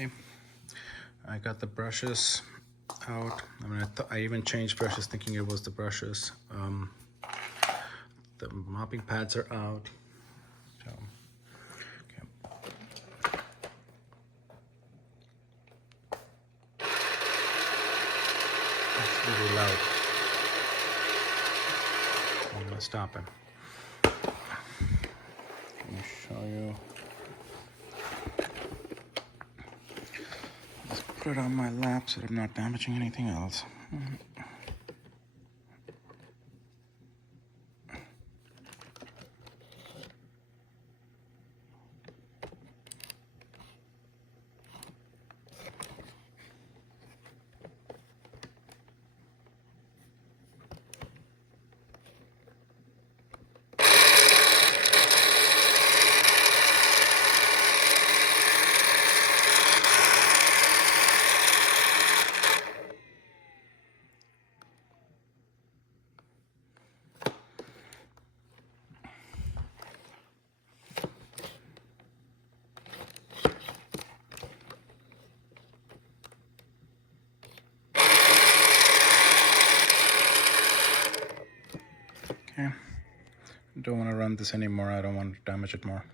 Okay, I got the brushes out. I even changed brushes thinking it was the brushes. The mopping pads are out. So, okay. That's really loud. I'm gonna stop it. Let me show you. Let's put it on my lap so that I'm not damaging anything else. Okay. Don't want to run this anymore. I don't want to damage it more.